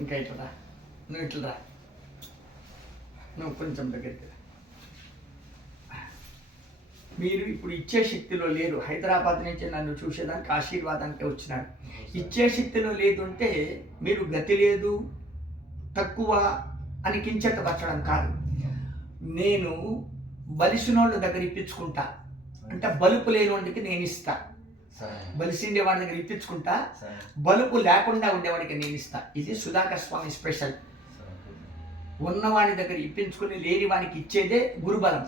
ఇంకా ఇట్లా నువ్వు ఇట్లా నువ్వు కొంచెం దగ్గరికి మీరు ఇప్పుడు ఇచ్చే శక్తిలో లేరు. హైదరాబాద్ నుంచి నన్ను చూసేదానికి ఆశీర్వాదానికి వచ్చినాడు. ఇచ్చే శక్తిలో లేదు అంటే మీరు గతి లేదు తక్కువ అని కించట పరచడం కాదు. నేను బలిసినోళ్ళ దగ్గర ఇప్పించుకుంటా అంటే బలుపు లేని వాడికి నేను ఇస్తా. బలిసిండే వాడి దగ్గర ఇప్పించుకుంటా, బలుపు లేకుండా ఉండేవాడికి నేను ఇస్తా. ఇది సుధాకర్ స్వామి స్పెషల్. ఉన్నవాడి దగ్గర ఇప్పించుకుని లేని వానికి ఇచ్చేదే గురుబలం.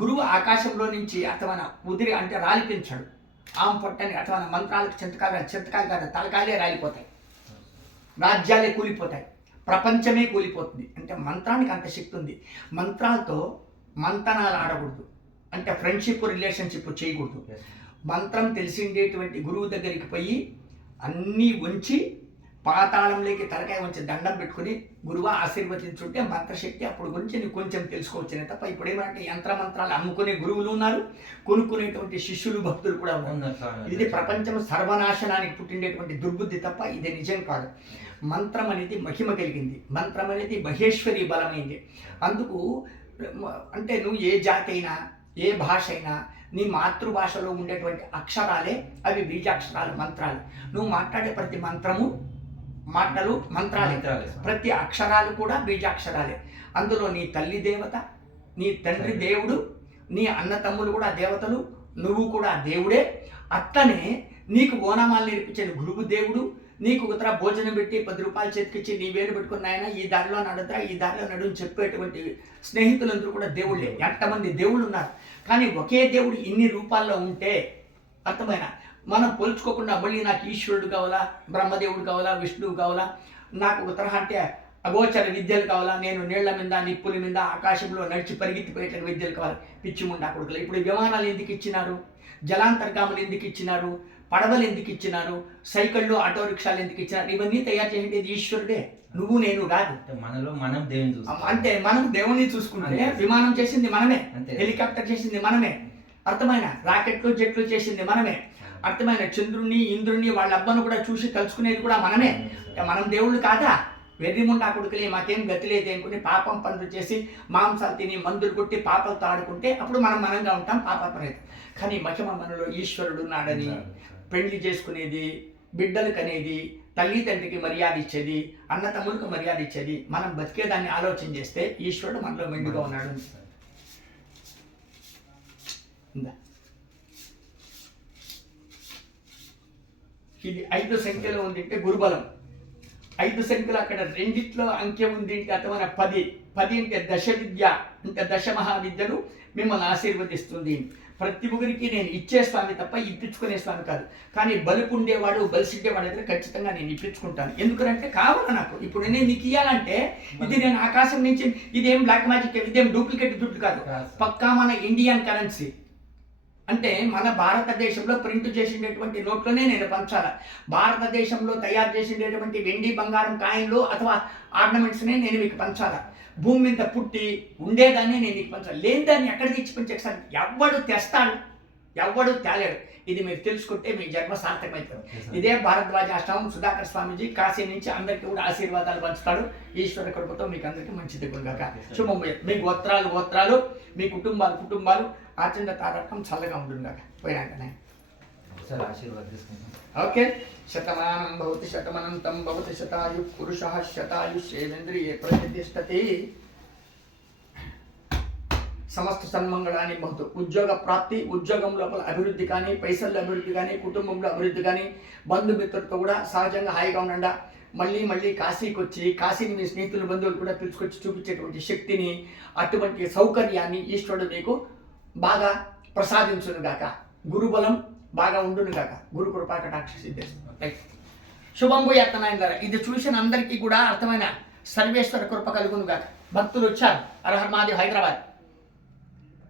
గురువు ఆకాశంలో నుంచి అతమన ఉదిరి అంటే రాలిపించాడు. ఆమె పొట్టని అతమన మంత్రాలకు చింతకాలు కాదు తలకాయలే రాలిపోతాయి, రాజ్యాలే కూలిపోతాయి, ప్రపంచమే కూలిపోతుంది. అంటే మంత్రానికి అంత శక్తి ఉంది. మంత్రాలతో మంతనాలు ఆడకూడదు, అంటే ఫ్రెండ్షిప్ రిలేషన్షిప్ చేయకూడదు. మంత్రం తెలిసిండేటువంటి గురువు దగ్గరికి పోయి అన్నీ ఉంచి పాతాళంలోకి తలకాయ ఉంచి దండం పెట్టుకుని గురువు ఆశీర్వదించుంటే మంత్రశక్తి అప్పుడు గురించి నీకు కొంచెం తెలుసుకోవచ్చునే తప్ప ఇప్పుడు ఏమంటే యంత్రమంత్రాలు అమ్ముకునే గురువులు ఉన్నారు, కొనుక్కునేటువంటి శిష్యులు భక్తులు కూడా ఉన్నారు. ఇది ప్రపంచం సర్వనాశనానికి పుట్టిండేటువంటి దుర్బుద్ధి తప్ప ఇది నిజం కాదు. మంత్రం అనేది మహిమ కలిగింది, మంత్రం అనేది మహేశ్వరి బలమైంది. అందుకు అంటే నువ్వు ఏ జాతి అయినా ఏ భాష అయినా నీ మాతృభాషలో ఉండేటువంటి అక్షరాలే అవి బీజాక్షరాలు, మంత్రాలు. నువ్వు మాట్లాడే ప్రతి మంత్రము మాటలు మంత్రాలే, ప్రతి అక్షరాలు కూడా బీజాక్షరాలే. అందులో నీ తల్లి దేవత, నీ తండ్రి దేవుడు, నీ అన్న తమ్ములు కూడా దేవతలు, నువ్వు కూడా దేవుడే. అట్లనే నీకు ఓనామాలు నేర్పించే గురువు దేవుడు, నీకు ఉత్తర భోజనం పెట్టి 10 రూపాయలు చేతికిచ్చి నీ వేలు పెట్టుకున్న ఆయన ఈ దారిలో నడుద్రా ఈ దారిలో నడు అని చెప్పేటువంటి స్నేహితులందరూ కూడా దేవుళ్ళే. ఎంతమంది దేవుళ్ళు ఉన్నారు, కానీ ఒకే దేవుడు ఇన్ని రూపాల్లో ఉంటే అర్థమైనా మనం పోల్చుకోకుండా మళ్ళీ నాకు ఈశ్వరుడు కావాలా, బ్రహ్మదేవుడు కావాలా, విష్ణువు కావాలా, నాకు ఉత్తర అంటే అగోచర విద్యలు కావాలా, నేను నీళ్ల మీద నిప్పుల మీద ఆకాశంలో నడిచి పరిగెత్తిపోయేట విద్యలు కావాలి. పిచ్చి ముండా కొడుకులు. ఇప్పుడు విమానాలు ఎందుకు ఇచ్చినారు, జలాంతర్గాములు ఎందుకు ఇచ్చినారు, పడవలు ఎందుకు ఇచ్చినారు, సైకిళ్ళు ఆటో రిక్షాలు ఎందుకు ఇచ్చినారు? ఇవన్నీ తయారు చేసేది ఈశ్వరుడే, నువ్వు నేను కాదు. మనలో మనం దేవుని అంటే మనం దేవుని చూసుకుంటే విమానం చేసింది మనమే, హెలికాప్టర్ చేసింది మనమే, అర్థమైన రాకెట్లు జెట్లు చేసింది మనమే, అర్థమైన చంద్రుణ్ణి ఇంద్రుణ్ణి వాళ్ళ అబ్బను కూడా చూసి కలుసుకునేది కూడా మనమే. మనం దేవుళ్ళు కాదా? వెర్రిముండా కొడుకులే మాకేం గతి లేదు అనుకుని పాపం పనులు చేసి మాంసాలు తిని మందులు కొట్టి పాపలతో ఆడుకుంటే అప్పుడు మనం మనంగా ఉంటాం, పాపపరేది. కానీ మహిమ మనలో ఈశ్వరుడు ఉన్నాడని పెళ్లి చేసుకునేది, బిడ్డలు కనేది, తల్లి తండ్రికి మర్యాద ఇచ్చేది, అన్న తమ్ములకు మర్యాద ఇచ్చేది, మనం బతికేదాన్ని ఆలోచన చేస్తే ఈశ్వరుడు మనలో మెండుగా ఉన్నాడు. ఇది 5 సంఖ్యలో ఉంది అంటే గురుబలం. 5 సంఖ్యలు అక్కడ రెండిట్లో అంకె ఉంది అంటే అథవా 10 అంటే దశ విద్య, అంటే దశ మహావిద్యలు మిమ్మల్ని ఆశీర్వదిస్తుంది. ప్రతి ఒక్కరికి నేను ఇచ్చే స్వామి తప్ప ఇప్పించుకునే స్వామి కాదు. కానీ బలుపు ఉండేవాడు బలిసిడ్డేవాడు దగ్గర ఖచ్చితంగా నేను ఇప్పించుకుంటాను. ఎందుకంటే కావాలి నాకు. ఇప్పుడు నేను నీకు ఇవ్వాలంటే ఇది నేను ఆకాశం నుంచి, ఇదేం బ్లాక్ మ్యాజిక్, ఇదేం డూప్లికేట్ దుడ్డు కాదు, పక్కా మన ఇండియన్ కరెన్సీ. అంటే మన భారతదేశంలో ప్రింట్ చేసినటువంటి నోట్లోనే నేను పంచాల. భారతదేశంలో తయారు చేసినటువంటి వెండి బంగారం కాయిన్లు అథవా ఆర్నమెంట్స్నే నేను మీకు పంచాలా. భూమి మీద పుట్టి ఉండేదాన్ని నేను మీకు పంచాలి. లేని దాన్ని ఎక్కడ తెచ్చి పంచేస్తాను? ఎవడు తెస్తాడు, ఎవడు తేలేడు. ఇది మీరు తెలుసుకుంటే మీ జన్మ సార్థకమవుతుంది. ఇదే భారద్వాజ ఆశ్రమం సుధాకర్ స్వామీజీ కాశీ నుంచి అందరికీ కూడా ఆశీర్వాదాలు పంచుతాడు. ఈశ్వర కృపతో మీకు అందరికీ మంచి దిగులుగాక. శుభం. మీ గోత్రాలు మీ కుటుంబాలు ఆచరణ తారకం చల్లగా ఉంటుందాక. పోయినాకనే ఓకే. శతమానం భవతి శతమనంతం భవతి శతాయు పురుష శతాయుష్యేంద్రియే ప్రతిష్టతి. సమస్త సన్మంగళాన్ని భవతు. ఉద్యోగ ప్రాప్తి, ఉద్యోగం లోపల అభివృద్ధి కానీ, పైసల్లో అభివృద్ధి కానీ, కుటుంబంలో అభివృద్ధి కానీ, బంధుమిత్రులతో కూడా సహజంగా హాయిగా ఉండండి. మళ్ళీ కాశీకి వచ్చి కాశీని మీ స్నేహితులు బంధువులు కూడా పిలుచుకొచ్చి చూపించేటువంటి శక్తిని, అటువంటి సౌకర్యాన్ని ఈశ్వరుడు మీకు బాగా ప్రసాదించునుగాక. గురుబలం బాగా ఉండునుగాక. గురు కృపా కటాక్ష సిద్ధిస్తుంది. శుభంబు యత్నాయన ద్వారా ఇది చూసిన అందరికీ కూడా అర్థమైన సర్వేశ్వర కృప కలుగునుగాక. భక్తులు వచ్చారు. హర హర మహాదేవ్ హైదరాబాద్.